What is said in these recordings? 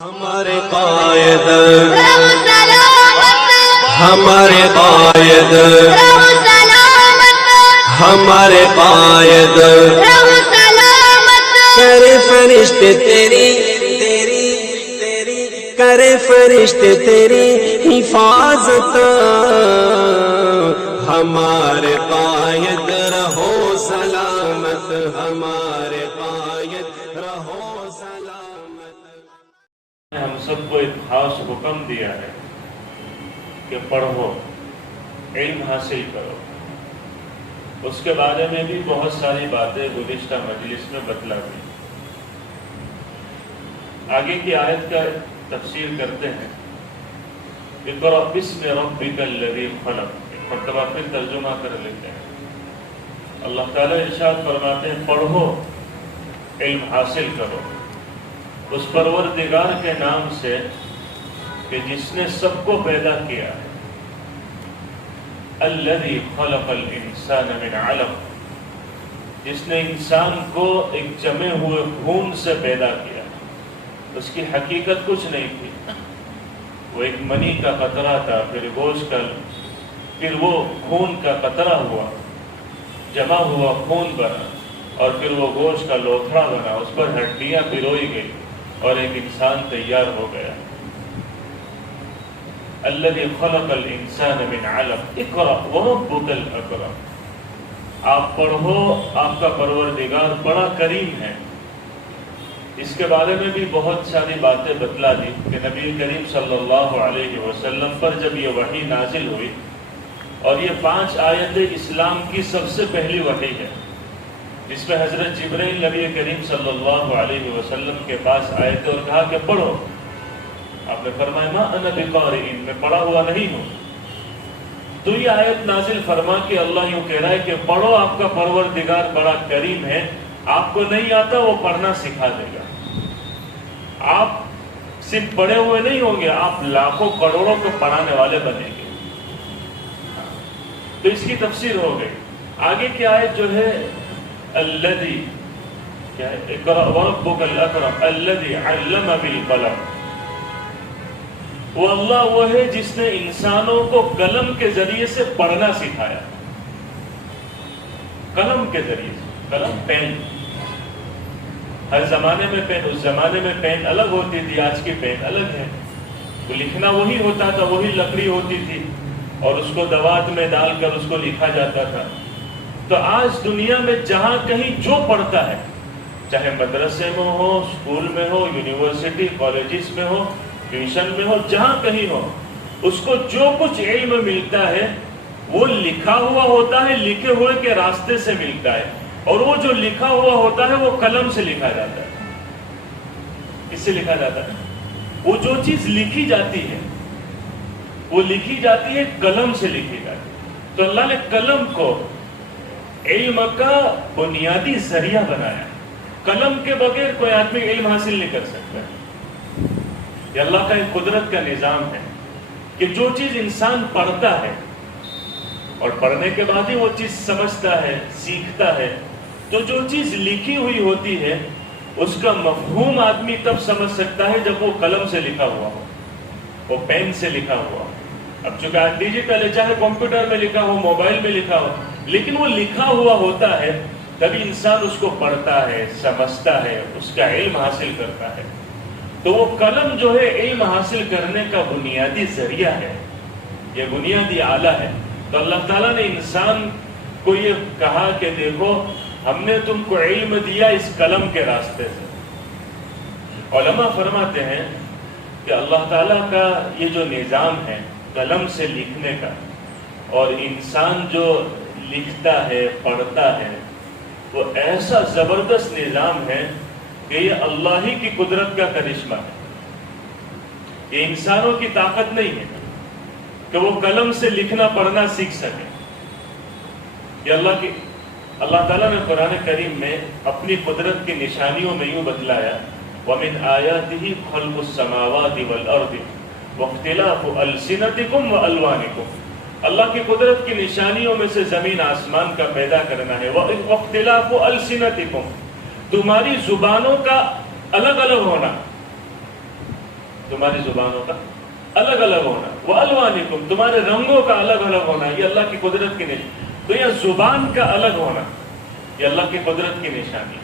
ہمارے قائد ہمارے قائد ہمارے قائد کرے فرشتے تیری کرے فرشتے تیری حفاظت ہمارے قائد رہو سلامت ہمارے قائد رہو سلامت۔ ہم سب کو ایک خاص حکم دیا ہے کہ پڑھو، علم حاصل کرو۔ اس کے بارے میں بھی بہت ساری باتیں گزشتہ مجلس میں بتلا گئی۔ آگے کی آیت کا تفسیر کرتے ہیں۔ اقرأ بسم ربک الذی خلق، ایک مرتبہ پھر ترجمہ کر لیتے ہیں۔ اللہ تعالیٰ ارشاد فرماتے ہیں پڑھو، علم حاصل کرو اس پروردگار کے نام سے کہ جس نے سب کو پیدا کیا ہے۔ الذی خلق الانسان من علق، جس نے انسان کو ایک جمے ہوئے خون سے پیدا کیا۔ اس کی حقیقت کچھ نہیں تھی، وہ ایک منی کا قطرہ تھا، پھر گوشت کا، پھر وہ خون کا قطرہ ہوا، جمع ہوا خون بنا، اور پھر وہ گوشت کا لوتھڑا بنا، اس پر ہڈیاں پروئی گئی اور ایک انسان تیار ہو گیا۔ الذی خلق الانسان من علق اقرأ وربک الاکرم، آپ پڑھو، آپ کا پروردگار بڑا کریم ہے۔ اس کے بارے میں بھی بہت ساری باتیں بتلا دی کہ نبی کریم صلی اللہ علیہ وسلم پر جب یہ وحی نازل ہوئی، اور یہ 5 آیتیں اسلام کی سب سے پہلی وحی ہے، جس میں حضرت جبرائیل نبی کریم صلی اللہ علیہ وسلم کے پاس آئے تھے اور کہا کہ پڑھو۔ آپ نے فرمایا ما انا بقارئ، میں پڑھا ہوا نہیں ہوں۔ تو یہ آیت نازل فرما کہ اللہ یوں کہہ رہا ہے کہ پڑھو، آپ کا پروردگار بڑا کریم ہے، آپ کو نہیں آتا وہ پڑھنا سکھا دے گا۔ آپ صرف پڑھے ہوئے نہیں ہوں گے، آپ لاکھوں کروڑوں کو پڑھانے والے بنیں گے۔ تو اس کی تفسیر ہو گئی۔ آگے کی آیت جو ہے الذی، کیا ہے؟ اقرأ وربک الاکرم الذی علم بالقلم، وہ اللہ وہ ہے جس نے انسانوں کو قلم کے ذریعے سے پڑھنا سکھایا۔ قلم کے ذریعے سے، قلم پین، ہر زمانے میں پین، اس زمانے میں پین الگ ہوتی تھی، آج کی پین الگ ہے۔ وہ لکھنا وہی ہوتا تھا، وہی لکڑی ہوتی تھی اور اس کو دوات میں ڈال کر اس کو لکھا جاتا تھا۔ تو آج دنیا میں جہاں کہیں جو پڑھتا ہے، چاہے مدرسے میں ہو، اسکول میں ہو، یونیورسٹی کالجز میں ہو، ٹیوشن میں ہو، جہاں کہیں ہو، اس کو جو کچھ علم ملتا ہے وہ لکھا ہوا ہوتا ہے، لکھے ہوئے کے راستے سے ملتا ہے، اور وہ جو لکھا ہوا ہوتا ہے وہ قلم سے لکھا جاتا ہے۔ کس سے لکھا جاتا ہے؟ وہ جو چیز لکھی جاتی ہے وہ لکھی جاتی ہے، قلم سے لکھی جاتی ہے۔ تو اللہ نے قلم کو علم کا بنیادی ذریعہ بنایا۔ قلم کے بغیر کوئی آدمی علم حاصل نہیں کر سکتا۔ یہ اللہ کا ایک قدرت کا نظام ہے کہ جو چیز انسان پڑھتا ہے اور پڑھنے کے بعد ہی وہ چیز سمجھتا ہے، سیکھتا ہے، تو جو چیز لکھی ہوئی ہوتی ہے اس کا مفہوم آدمی تب سمجھ سکتا ہے جب وہ قلم سے لکھا ہوا ہو، وہ پین سے لکھا ہوا ہو۔ اب چونکہ آج ڈیجیٹل ہے، چاہے کمپیوٹر میں لکھا ہو، موبائل میں لکھا ہو، لیکن وہ لکھا ہوا ہوتا ہے، تبھی انسان اس کو پڑھتا ہے، سمجھتا ہے، اس کا علم حاصل کرتا ہے۔ تو وہ قلم جو ہے علم حاصل کرنے کا بنیادی ذریعہ ہے، یہ بنیادی آلہ ہے۔ تو اللہ تعالیٰ نے انسان کو یہ کہا کہ دیکھو ہم نے تم کو علم دیا اس قلم کے راستے سے۔ علماء فرماتے ہیں کہ اللہ تعالیٰ کا یہ جو نظام ہے قلم سے لکھنے کا، اور انسان جو لکھتا ہے، پڑھتا ہے، وہ ایسا زبردست نظام ہے کہ یہ اللہ ہی کی قدرت کا کرشمہ ہے۔ یہ انسانوں کی طاقت نہیں ہے کہ وہ قلم سے لکھنا پڑھنا سیکھ سکے۔ یہ اللہ تعالیٰ نے قرآن کریم میں اپنی قدرت کی نشانیوں میں یوں بتلایا وَمِنْ آيَاتِهِ خَلْقُ السَّمَاوَاتِ وَالْأَرْضِ وَاخْتِلَافُ أَلْسِنَتِكُمْ وَأَلْوَانِكُمْ، اللہ کی قدرت کی نشانیوں میں سے زمین آسمان کا پیدا کرنا ہے۔ وَاخْتِلَافُ أَلْسِنَتِكُمْ، تمہاری زبانوں کا الگ الگ ہونا، تمہاری زبانوں کا الگ الگ ہونا، وَأَلْوَانِكُمْ تمہارے رنگوں کا الگ الگ ہونا، یہ اللہ کی قدرت کی نشانی. تو یہ زبان کا الگ ہونا یہ اللہ کی قدرت کی نشانی ہے.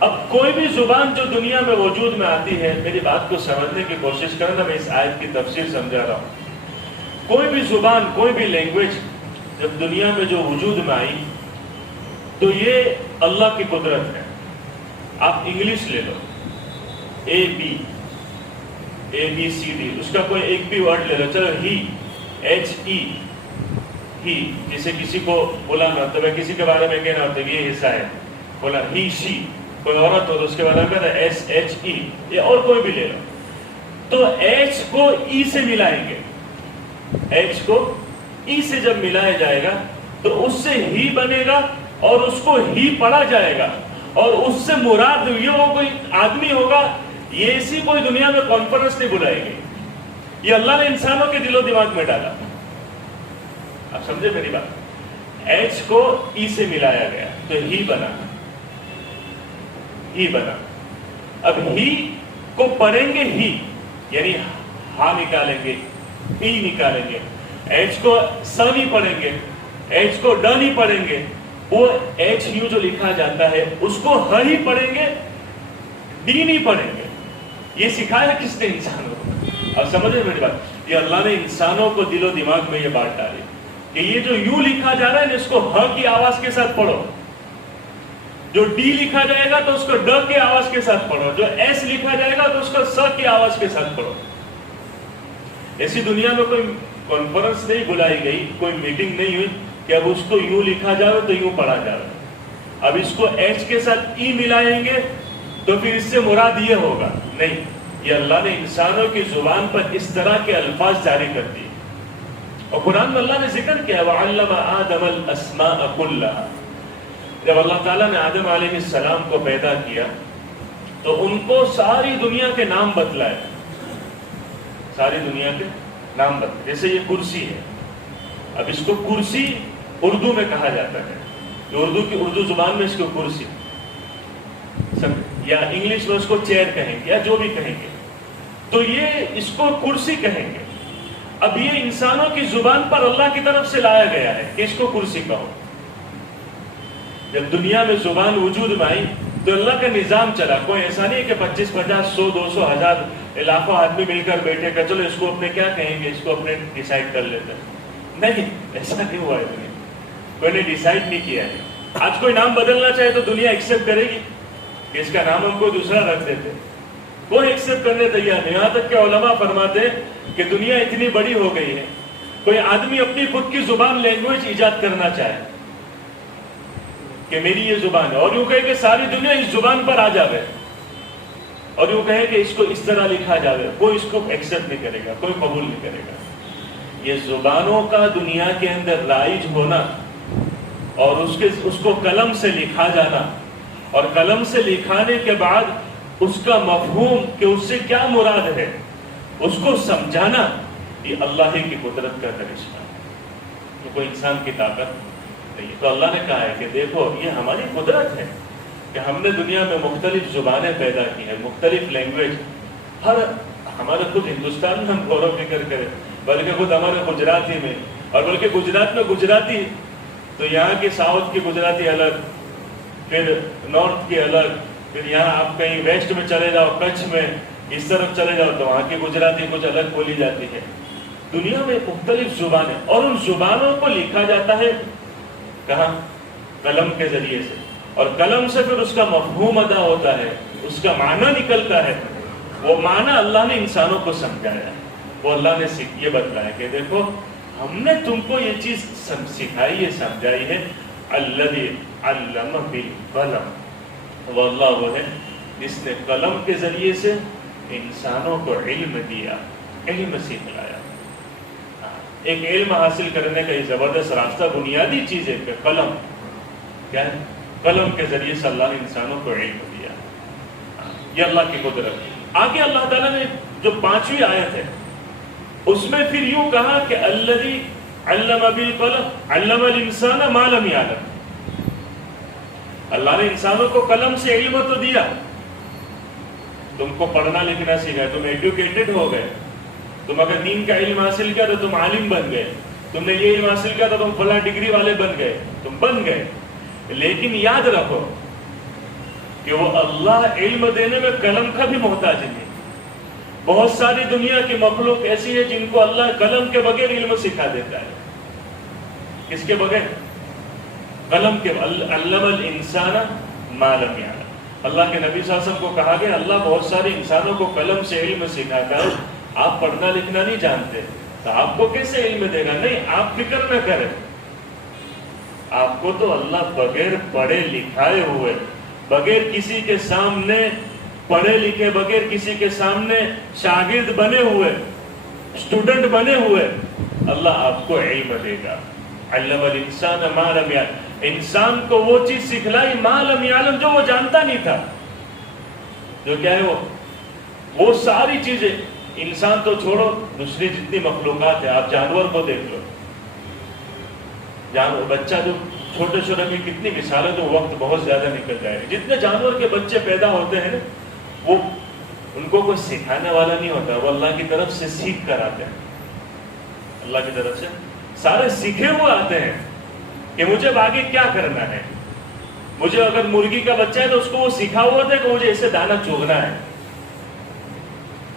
اب کوئی بھی زبان جو دنیا میں وجود میں آتی ہے، میری بات کو سمجھنے کی کوشش کرنا، میں اس آیت کی تفسیر سمجھا رہا ہوں. کوئی بھی زبان، کوئی بھی لینگویج جب دنیا میں جو وجود میں آئی تو یہ اللہ کی قدرت ہے. آپ انگلش لے لو، ABCD، اس کا کوئی ایک بھی ورڈ لے لو. چلو ہی، جسے کسی کو بلانا ہوتا ہے، کسی کے بارے میں کہنا ہوتا ہے یہ حصہ ہے، بولا ہی شی. کوئی عورت ہو تو اس کے بارے میں کہتا ہے SHE. یہ اور کوئی بھی لے لو. تو H کو E سے ملائیں گے، H کو E سے جب ملایا جائے گا تو اس سے ہی بنے گا اور اس کو ہی پڑھا جائے گا، اور اس سے مراد یہ وہ کوئی آدمی ہوگا. یہ ایسی کوئی دنیا میں کانفرنس نہیں بلائی گئی، یہ اللہ نے انسانوں کے دل و دماغ میں ڈالا. آپ سمجھے میری بات؟ H کو E سے ملایا گیا تو ہی بنا. اب ہی کو پڑھیں گے ہی، یعنی ہا نکالیں گے، ای نکالیں گے. H کو س نہیں پڑھیں گے، H کو ڈ نہیں پڑھیں گے. وہ HU جو لکھا جاتا ہے اس کو ہ ہی پڑھیں گے، ڈی نہیں پڑھیں گے. یہ سکھایا کس نے؟ انسانوں کو. اب سمجھے میری بات؟ یہ اللہ نے انسانوں کو دل و دماغ میں یہ بات ڈالی کہ یہ جو یو لکھا جا رہا ہے نا، اس کو ہ کی آواز کے ساتھ پڑھو. جو ڈی لکھا جائے گا تو اس کو ڈ کی آواز کے ساتھ پڑھو. جو ایس لکھا جائے گا تو اس کو س کی آواز کے ساتھ پڑھو. ایسی دنیا میں کوئی کانفرنس نہیں بلائی گئی، کوئی میٹنگ نہیں ہوئی کہ اب اس کو یوں لکھا جائے تو یوں پڑھا جائے. اب اس کو ایچ کے ساتھ ای ملائیں گے تو پھر اس سے مراد یہ ہوگا. نہیں، یہ اللہ نے انسانوں کی زبان پر اس طرح کے الفاظ جاری کر دیے. اور قرآن میں اللہ نے ذکر کیا وَعَلَّمَ آدَمَ الْأَسْمَاءَ كُلَّهَا. جب اللہ تعالیٰ نے آدم علیہ السلام کو پیدا کیا تو ان کو ساری دنیا کے نام بتلائے. ساری دنیا کے نام بتلائے. جیسے یہ کرسی ہے، اب اس کو کرسی اردو میں کہا جاتا ہے، اردو زبان میں اس کو کرسی، یا انگلش میں اس کو چیئر کہیں گے یا جو بھی کہیں گے، تو یہ اس کو کرسی کہیں گے. اب یہ انسانوں کی زبان پر اللہ کی طرف سے لایا گیا ہے کہ اس کو کرسی کہو. جب دنیا میں زبان وجود میں آئی تو اللہ کا نظام چلا. کوئی ایسا نہیں کہ 25, 50, 100, 200, 1000 لاکھوں آدمی مل کر بیٹھے کہ چلو اس کو اپنے کیا کہیں گے، اس کو اپنے ڈیسائیڈ کر لیتے ہیں. نہیں، ایسا نہیں ہوا ہے. دنیا کوئی نے ڈیسائیڈ نہیں کیا ہے. آج کوئی نام بدلنا چاہے تو دنیا ایکسیپٹ کرے گی کہ اس کا نام ہم کو دوسرا رکھ دیتے. کوئی ایکسیپٹ کرنے تیار نہیں. یہاں تک کہ علماء فرماتے ہیں کہ دنیا اتنی بڑی ہو گئی ہے، کوئی آدمی اپنی خود کی زبان لینگویج ایجاد کرنا چاہے کہ میری یہ زبان ہے، اور یوں کہے کہ ساری دنیا اس زبان پر آ جاوے، اور یوں کہے کہ اس کو اس طرح لکھا جاوے، کوئی اس کو ایکسیپٹ نہیں کرے گا، کوئی قبول نہیں کرے گا. یہ زبانوں کا دنیا کے اندر رائج ہونا اور اس کو قلم سے لکھا جانا، اور قلم سے لکھانے کے بعد اس کا مفہوم کہ اس سے کیا مراد ہے اس کو سمجھانا، یہ اللہ ہی کی قدرت کا کرشمہ ہے. یہ کوئی انسان کی طاقت نہیں. تو اللہ نے کہا ہے کہ دیکھو یہ ہماری قدرت ہے کہ ہم نے دنیا میں مختلف زبانیں پیدا کی ہیں، مختلف لینگویج. ہر ہمارے خود ہندوستان میں ہم غور و فکر کریں، بلکہ خود ہمارے گجراتی میں، اور بلکہ گجرات میں گجراتی تو یہاں کی ساؤتھ کی گجراتی الگ، پھر نارتھ کی الگ، پھر یہاں آپ کہیں ویسٹ میں چلے جاؤ، کچھ میں اس طرف چلے جاؤ تو وہاں کی گجراتی کچھ الگ بولی جاتی ہے. دنیا میں مختلف زبانیں، اور ان زبانوں کو لکھا جاتا ہے کہاں؟ قلم کے ذریعے سے، اور قلم سے پھر اس کا مفہوم ادا ہوتا ہے، اس کا معنی نکلتا ہے. وہ معنی اللہ نے انسانوں کو سمجھایا ہے، وہ اللہ نے یہ بتلایا کہ دیکھو ہم نے تم کو یہ چیز سکھائی ہے، سمجھائی ہے. الذی علم بالقلم، وہ اللہ وہ ہے جس نے قلم کے ذریعے سے انسانوں کو علم دیا، علم سکھلایا. ایک علم حاصل کرنے کا یہ زبردست راستہ، بنیادی چیز ہے کہ قلم کیا ہے؟ قلم کے ذریعے سے اللہ نے انسانوں کو علم دیا. یہ اللہ کی قدرت. آگے اللہ تعالیٰ نے جو 5ویں آیت ہے اس میں پھر یوں کہا کہ الذی علم بالقلم علم الانسان ما لم یعلم. اللہ نے انسانوں کو قلم سے علم تو دیا، تم کو پڑھنا لکھنا سیکھا، تم ایڈوکیٹڈ ہو گئے، تم اگر دین کا علم حاصل کیا تو تم عالم بن گئے، تم نے یہ علم حاصل کیا تو تم فلاں ڈگری والے بن گئے، تم بن گئے. لیکن یاد رکھو کہ وہ اللہ علم دینے میں قلم کا بھی محتاج نہیں. بہت ساری دنیا کی مخلوق ایسی ہے جن کو اللہ قلم کے بغیر علم سکھا دیتا ہے. کس کے بغیر؟ قلم کے. علم الانسان ما لم یعلم. اللہ کے نبی صلی اللہ علیہ وسلم کو کہا گیا اللہ بہت سارے انسانوں کو قلم سے علم سکھاتا ہے، آپ پڑھنا لکھنا نہیں جانتے تو آپ کو کیسے علم دے گا؟ نہیں، آپ فکر نہ کریں، آپ کو تو اللہ بغیر پڑھے لکھائے ہوئے، بغیر کسی کے سامنے پڑھے لکھے، بغیر کسی کے سامنے شاگرد بنے ہوئے، اسٹوڈنٹ بنے ہوئے، اللہ آپ کو علم دے گا. علم الانسان ما لم یعلم. انسان کو وہ چیز سکھلائی ما لم یعلم جو وہ جانتا نہیں تھا. جو کیا ہے وہ ساری چیزیں. انسان تو چھوڑو، دوسری جتنی مخلوقات ہیں، آپ جانور کو دیکھ لو. جانور بچہ جو چھوٹے چھوٹے کی کتنی مثالیں، تو وقت بہت زیادہ نکل جائے گا. جتنے جانور کے بچے پیدا ہوتے ہیں وہ ان کو کوئی سکھانے والا نہیں ہوتا، وہ اللہ کی طرف سے سیکھ کر آتے ہیں. اللہ کی طرف سے سارے سیکھے ہوئے آتے ہیں کہ مجھے آگے کیا کرنا ہے. مجھے اگر مرغی کا بچہ ہے تو اس کو وہ سکھا ہوا تھا کہ مجھے اسے دانا چوگنا ہے.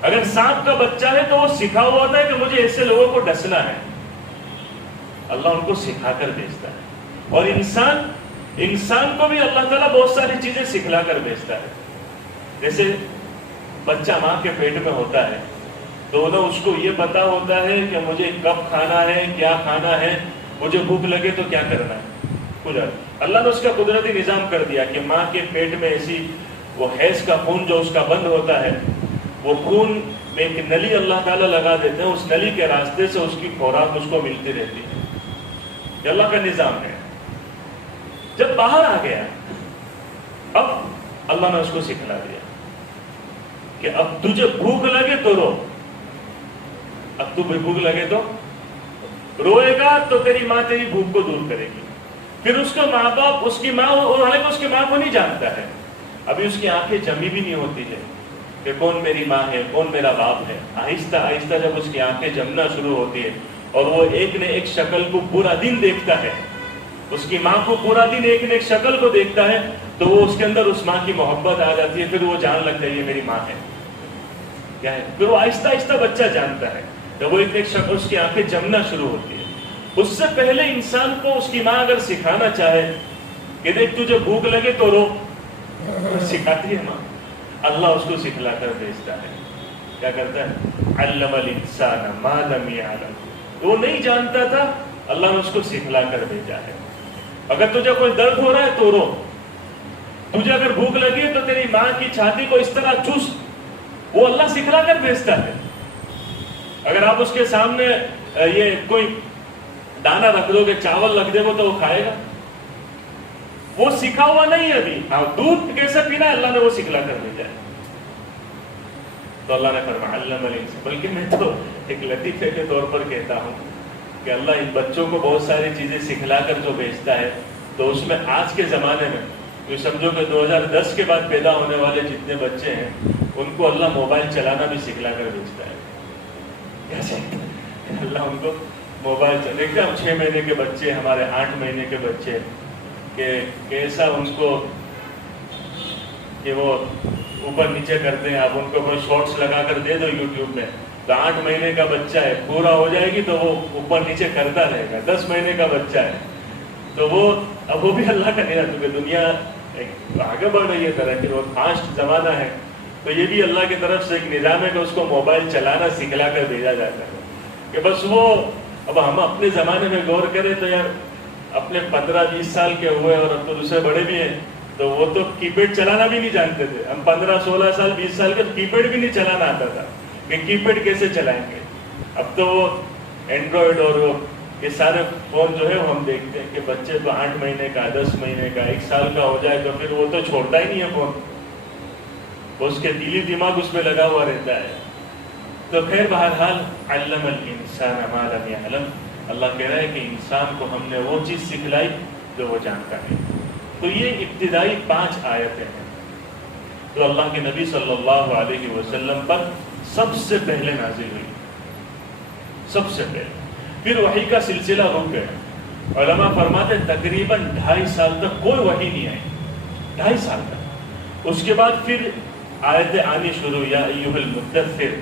اگر سانپ کا بچہ ہے تو وہ سکھا ہوا تھا کہ مجھے ایسے لوگوں کو ڈسنا ہے. اللہ ان کو سکھا کر بھیجتا ہے. اور انسان کو بھی اللہ تعالیٰ بہت ساری چیزیں سکھلا کر بھیجتا ہے. جیسے بچہ ماں کے پیٹ میں ہوتا ہے تو نہ اس کو یہ پتا ہوتا ہے کہ مجھے کب کھانا ہے، کیا کھانا ہے، مجھے بھوک لگے تو کیا کرنا ہے. قدرت اللہ نے اس کا قدرتی نظام کر دیا کہ ماں کے پیٹ میں ایسی وہ حیض کا خون جو اس کا بند ہوتا ہے، وہ خون میں ایک نلی اللہ تعالیٰ لگا دیتے ہیں، اس نلی کے راستے سے اس کی خوراک اس کو ملتی رہتی ہے. یہ اللہ کا نظام ہے. جب باہر آ گیا اب اللہ نے اس کو سکھلا دیا کہ اب تجھے بھوک لگے تو رو. اب تجھے بھوک لگے تو روئے گا تو تیری ماں تیری بھوک کو دور کرے گی. پھر اس کا ماں باپ، اس کی ماں، حالانکہ اس کی ماں کو نہیں جانتا ہے، ابھی اس کی آنکھیں جمی بھی نہیں ہوتی ہے کہ کون میری ماں ہے، کون میرا باپ ہے. آہستہ آہستہ جب اس کی آنکھیں جمنا شروع ہوتی ہے اور وہ ایک نے ایک شکل کو پورا دن دیکھتا ہے، اس کی ماں کو پورا دن ایک نے ایک شکل کو دیکھتا ہے، تو وہ اس کے اندر اس ماں کی محبت آ جاتی ہے. پھر وہ جان لگتا ہے یہ میری ماں ہے. کیا ہے؟ پھر وہ آہستہ آہستہ بچہ جانتا ہے. جب وہ ایک ایک شکل، اس کی آنکھیں جمنا شروع ہوتی ہے. اس سے پہلے انسان کو اس کی ماں اگر سکھانا چاہے کہ دیکھ تجھے بھوک لگے تو رو، سکھاتی ہے ماں. اللہ اس کو سکھلا کر بھیجتا ہے. کیا کرتا ہے؟ علم الانسان ما لم یعلم. وہ نہیں جانتا تھا، اللہ نے اس کو سکھلا کر بھیجا ہے. اگر تجھے کوئی درد ہو رہا ہے تو رو. تجھے اگر بھوک لگی ہے تو تیری ماں کی چھاتی کو اس طرح چوس. وہ اللہ سکھلا کر بھیجتا ہے. اگر آپ اس کے سامنے یہ کوئی دانہ رکھ دو گے، چاول رکھ دے گا تو وہ کھائے گا. وہ سکھا ہوا نہیں ہے ابھی. ہاں، دودھ کیسے پینا ہے اللہ نے وہ سکھلا کر بھیجا ہے. تو اللہ نے فرمایا علم الانسان. بلکہ میں تو ایک لطیفے کے طور پر کہتا ہوں کہ اللہ ان بچوں کو بہت ساری چیزیں سکھلا کر جو بھیجتا ہے، تو اس میں آج کے زمانے میں تو سمجھو کہ 2010 کے بعد پیدا ہونے والے جتنے بچے ہیں ان کو اللہ موبائل چلانا بھی سکھلا کر بھیجتا ہے. کیسے؟ اللہ ان کو موبائل دیکھتے. ہم 6 مہینے کے بچے، ہمارے 8 مہینے کے بچے، کہ کیسا ان کو کہ وہ اوپر نیچے کرتے ہیں. آپ ان کو کوئی شارٹس لگا کر دے دو یوٹیوب میں تو 8 مہینے کا بچہ ہے، پورا ہو جائے گی تو وہ اوپر نیچے کرتا رہے گا. 10 مہینے کا بچہ ہے تو وہ اب وہ بھی اللہ کا نعمت، کیونکہ دنیا آگے بڑھ رہی ہے، ترقی بہت فاسٹ زمانہ ہے، تو یہ بھی اللہ کی طرف سے ایک نظام ہے کہ اس کو موبائل چلانا سکھلا کر بھیجا جاتا ہے. کہ بس وہ اب ہم اپنے زمانے میں غور کریں تو یار اپنے 15-20 سال کے ہوئے اور اب تو دوسرے بڑے بھی ہیں، تو وہ تو کی پیڈ چلانا بھی نہیں جانتے تھے. ہم 15-16 سال 20 سال کے کی پیڈ بھی نہیں چلانا آتا تھا کہ کی پیڈ کیسے چلائیں گے. اب تو وہ اینڈرائڈ اور وہ یہ سارے فون جو ہے وہ ہم دیکھتے ہیں کہ بچے تو 8 مہینے کا، 10 مہینے کا، 1 سال کا ہو جائے تو پھر وہ تو چھوڑتا ہی نہیں ہے فون. اس کے دلی دماغ اس پہ لگا ہوا رہتا ہے. تو خیر بہرحال علم الانسان ما لم یعلم. اللہ کہہ رہا ہے کہ انسان کو ہم نے وہ چیز سکھلائی جو وہ جانتا ہے. تو یہ ابتدائی 5 آیتیں ہیں. جو اللہ کے نبی صلی اللہ علیہ وسلم پر سب سے پہلے نازل ہوئی، سب سے پہلے۔ پھر وحی کا سلسلہ رک گیا۔ علماء فرماتے تقریباً 2.5 سال تک کوئی وحی نہیں آئی، 2.5 سال تک۔ اس کے بعد پھر آیتیں آنی شروع، یا ایھا المدثر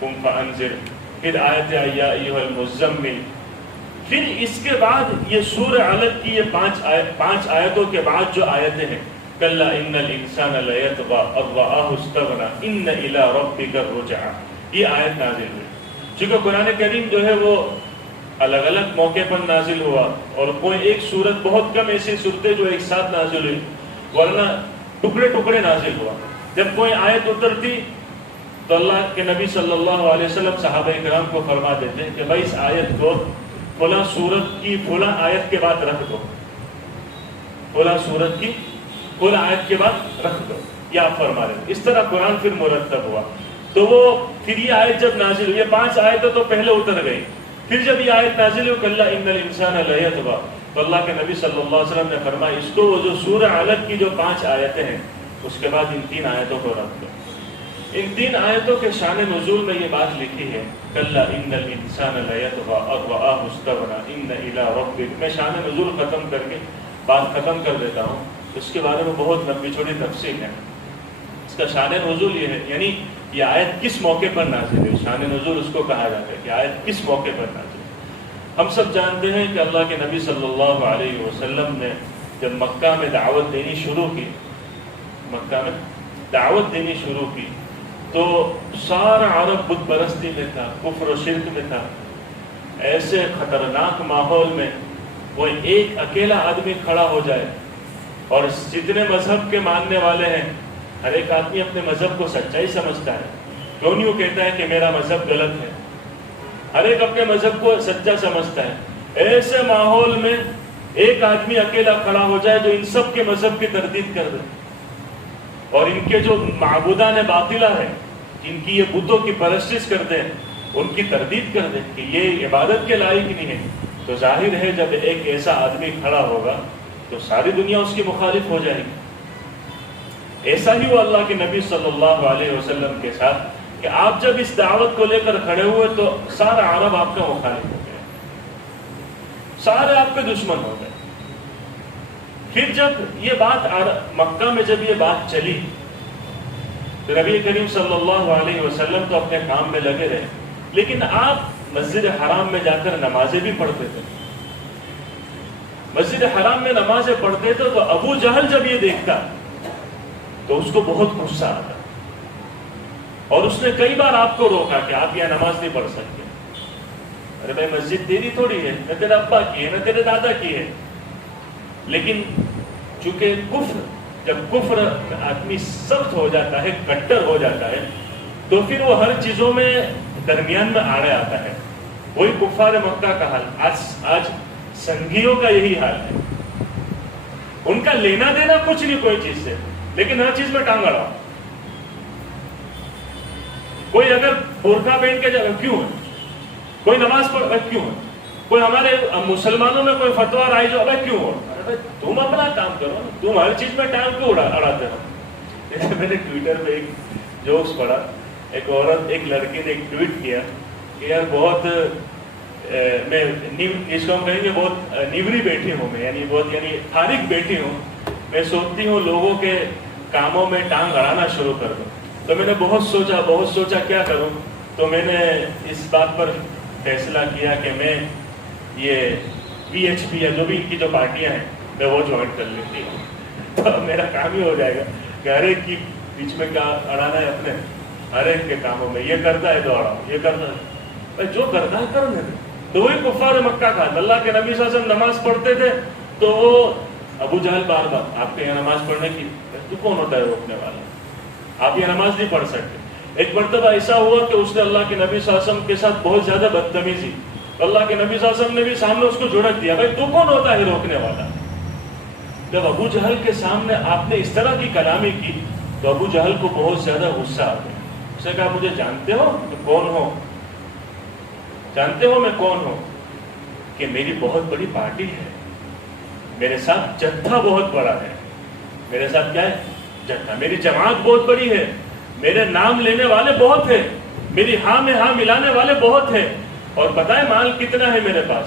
قم فانذر، پھر آیتیں آئی یا ایھا المزمل۔ پھر اس کے بعد یہ سورہ علق کی یہ 5 آیتوں کے بعد جو آیتیں ہیں، کلا ان الانسان لیطغی ان رآہ استغنی ان الی ربک الرجعی، یہ آیت نازل ہوئی۔ چونکہ قرآن کریم جو ہے وہ الگ الگ موقع پر نازل ہوا، اور کوئی ایک سورت، بہت کم ایسی صورتیں جو ایک ساتھ نازل ہوئی، ورنہ ٹکڑے ٹکڑے نازل ہوا۔ جب کوئی آیت اترتی تو اللہ کے نبی صلی اللہ علیہ وسلم صحابہ کرام کو فرما دیتے ہیں کہ بھائی اس آیت کو فلاں سورت کی فلاں آیت کے بعد رکھ دو، فلاں سورت کی فلاں آیت کے بعد رکھ دو، یہ آپ فرما رہے۔ اس طرح قرآن پھر مرتب ہوا۔ تو وہ پھر یہ آیت جب نازل ہوئی، یہ 5 آیتیں تو پہلے اتر گئی، پھر جب یہ آیت نازل ہوئی کلا ان الانسان لیطغی، تو اللہ کے نبی صلی اللہ علیہ وسلم نے فرمایا اس کو وہ جو سورہ علق کی جو 5 آیتیں ہیں اس کے بعد ان 3 آیتوں کو رکھ دو۔ ان 3 آیتوں کے شان نزول میں یہ بات لکھی ہے کلا ان الانسان لیطغی ان رآہ استغنی ان الی ربک۔ میں شان نزول ختم کر کے بات ختم کر دیتا ہوں، اس کے بارے میں بہت لمبی چھوٹی تفصیل ہے۔ اس کا شان نزول یہ ہے، یعنی یہ آیت کس موقع پر نازل ہے، شان نزول اس کو کہا جاتا ہے کہ آیت کس موقع پر نازل ہے۔ ہم سب جانتے ہیں کہ اللہ کے نبی صلی اللہ علیہ وسلم نے جب مکہ میں دعوت دینی شروع کی، مکہ میں دعوت دینی شروع کی تو سارا عرب بت پرستی میں تھا، کفر و شرک میں تھا۔ ایسے خطرناک ماحول میں کوئی ایک اکیلا آدمی کھڑا ہو جائے، اور جتنے مذہب کے ماننے والے ہیں ہر ایک آدمی اپنے مذہب کو سچائی سمجھتا ہے، کون یوں کہتا ہے کہ میرا مذہب غلط ہے، ہر ایک اپنے مذہب کو سچا سمجھتا ہے۔ ایسے ماحول میں ایک آدمی اکیلا کھڑا ہو جائے جو ان سب کے مذہب کی تردید کر دے، اور ان کے جو معبودان باطلہ ہیں، جن کی یہ بتوں کی پرستش کرتے ہیں، ان کی تردید کر دے کہ یہ عبادت کے لائق نہیں ہے، تو ظاہر ہے جب ایک ایسا آدمی کھڑا ہوگا تو ساری دنیا اس کی مخالف ہو جائے گی۔ ایسا ہی وہ اللہ کے نبی صلی اللہ علیہ وسلم کے ساتھ کہ آپ جب اس دعوت کو لے کر کھڑے ہوئے تو سارا عرب آپ کا مخالف ہو گیا، سارے آپ کے دشمن ہو گئے۔ پھر جب یہ بات مکہ میں جب یہ بات چلی تو نبی کریم صلی اللہ علیہ وسلم تو اپنے کام میں لگے رہے، لیکن آپ مسجد حرام میں جا کر نمازیں بھی پڑھتے تھے۔ مسجد حرام میں نمازیں پڑھتے تھے تو ابو جہل جب یہ دیکھتا تو اس کو بہت غصہ آتا، اور اس نے کئی بار آپ کو روکا کہ آپ یہاں نماز نہیں پڑھ سکتے۔ ارے بھائی مسجد تیری تھوڑی ہے، نہ تیرے ابا کی ہے نہ تیرے دادا کی ہے۔ لیکن چونکہ کفر، جب کفر آدمی سخت ہو جاتا ہے، کٹر ہو جاتا ہے، تو پھر وہ ہر چیزوں میں درمیان میں آڑے آتا ہے۔ وہی کفار مکہ کا حال، آج سنگیوں کا یہی حال ہے۔ ان کا لینا دینا کچھ نہیں کوئی چیز سے، لیکن ہر چیز میں ٹانگ اڑاؤ۔ کوئی اگر برقع پہن کے جائے کیوں ہے، کوئی نماز پڑھ کیوں ہے، کوئی ہمارے مسلمانوں میں کوئی فتویٰ رائج ہو کیوں ہو، تم اپنا کام کرو، تم ہر چیز میں ٹانگ کیوں اڑاتے ہو۔ جیسے میں نے ٹویٹر پہ ایک جوکس پڑھا، ایک عورت، ایک لڑکی نے ایک ٹویٹ کیا کہ یار بہت میں اس کو ہم کہیں گے بہت نیوری بیٹھی ہوں میں، یعنی بہت فارغ بیٹھی ہوں، میں سوچتی ہوں لوگوں کے کاموں میں ٹانگ اڑانا شروع کر دوں۔ تو میں نے بہت سوچا کیا کروں، تو میں نے اس بات پر فیصلہ کیا کہ میں یہ PHP یا جو بھی ان کی جو پارٹیاں ہیں میں وہ جوائن کر لیتی ہوں، تو میرا کام ہی ہو جائے گا کہ ہر ایک کی بیچ میں اڑانا ہے، اپنے ہر ایک کے کاموں میں یہ کرتا ہے تو اڑاؤ، یہ کرتا ہے جو کرتا ہے کرنے دے۔ تو وہی کفار مکہ کا، اللہ کے نبی صلی اللہ علیہ وسلم نماز پڑھتے تھے تو وہ ابو جہل بار بار آپ کے یہاں نماز پڑھنے کی، تو کون ہوتا ہے روکنے والا، آپ یہ نماز نہیں پڑھ سکتے۔ ایک مرتبہ ایسا ہوا کہ اس نے اللہ کے نبی صلی اللہ علیہ وسلم کے ساتھ بہت زیادہ بدتمیزی، اللہ کے نبی صلی اللہ علیہ وسلم نے بھی سامنے اس کو جھڑک دیا، بھائی تو کون ہوتا ہے روکنے والا۔ جب ابو جہل کے سامنے آپ نے اس طرح کی کلامی کی تو ابو جہل کو بہت زیادہ غصہ آ گیا۔ اس نے کہا مجھے جانتے ہو کہ کون ہو، جانتے ہو میں کون ہوں، کہ میری بہت بڑی پارٹی ہے، میرے ساتھ جتھا بہت بڑا ہے، میرے ساتھ کیا ہے جھٹا. میری جماعت بہت بڑی ہے, میرے نام لینے والے بہت ہیں, میری ہاں میں ہاں ملانے والے بہت ہیں, اور پتہ ہے مال کتنا ہے میرے پاس.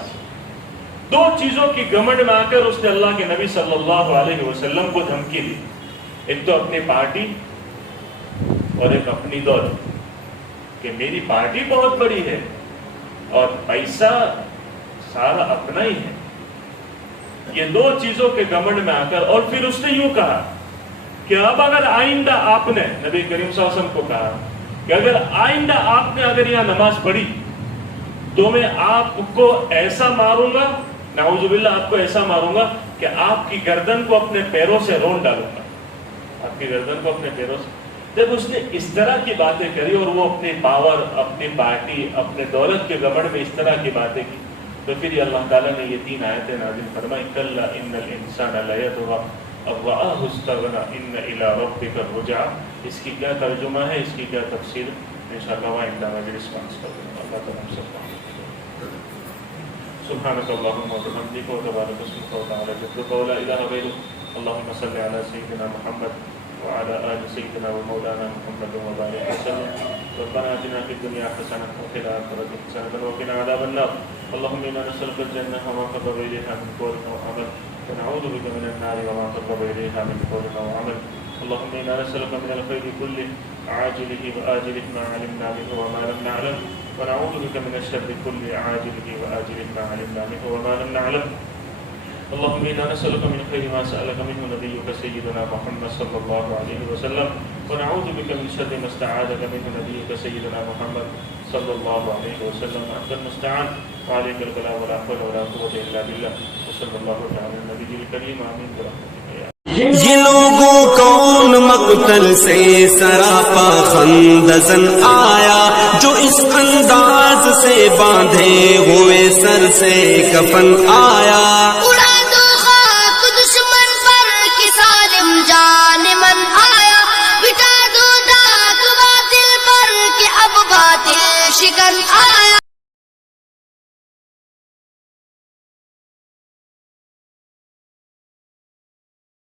دو چیزوں کی گھمنڈ میں آ کر اس نے اللہ کے نبی صلی اللہ علیہ وسلم کو دھمکی دی. ایک تو اپنی پارٹی اور ایک اپنی دولت, کہ میری پارٹی بہت بڑی ہے اور پیسہ سارا اپنا ہی ہے. یہ دو چیزوں کے گھمنڈ میں آ کر, اور پھر اس نے یوں کہا کہ اب اگر آئندہ آپ نے, نبی کریم صلی اللہ علیہ وسلم کو کہا کہ اگر آئندہ آپ نے اگر یہاں نماز پڑھی تو میں آپ کو ایسا ماروں گا, نعوذ باللہ آپ کو ایسا ماروں گا کہ آپ کی گردن کو اپنے پیروں سے رون ڈالوں گا, آپ کی گردن کو اپنے پیروں سے. جب اس نے اس طرح کی باتیں کری اور وہ اپنی پاور, اپنی پارٹی, اپنے دولت کے گھمنڈ میں اس طرح کی باتیں کی, تو پھر یہ اللہ تعالیٰ نے یہ 3 آیتیں نازل فرمائی, کلا ان الانسان لیطغی ان رآہ استغنی ان الی ربک الرجعی. اس کی کیا ترجمہ ہے, اس کی کیا تفسیر, انشاءاللہ آئندہ مجلس میں عرض کر دوں گا. اللہ تعالیٰ ہم سب سبحانك اللهم وبحمدك وتبارك اسمك وتعالى جدك ولا اله غيرك. اللهم صل على سيدنا محمد وعلى ال سيدنا ومولانا محمد وبارك وسلم. ربنا اتنا في الدنيا حسنه وفي الاخره حسنه وقنا عذاب النار. اللهم انا نسالك الجنه وما قرب اليها من قول وعمل, ونعوذ بك من النار وما قرب اليها من قول وعمل. اللهم انا نسالك من الخير كله عاجله واجله ما علمنا منه وما لم نعلم, ونعوذ بك من الشر كله عاجله وآجله ما علمنا منه وما لم نعلم. اللهم إنا نسألك من خير ما سألك منه نبيك سيدنا محمد صلى الله عليه وسلم, ونعوذ بك من شر ما استعاذك منه نبيك سيدنا محمد صلى الله عليه وسلم. أنت المستعان وعليك البلاغ ولا حول ولا قوة إلا بالله. وصلى الله تعالى على النبي الكريم. آمين برحمتك. یہ لوگوں کون مقتل سے سراپا خندزن آیا, جو اس انداز سے باندھے ہوئے سر سے کفن آیا. اڑا دو خاک دشمن پر کہ ظالم جان من آیا, بٹا دو داغ باطل پر کہ اب باطل شکن آیا.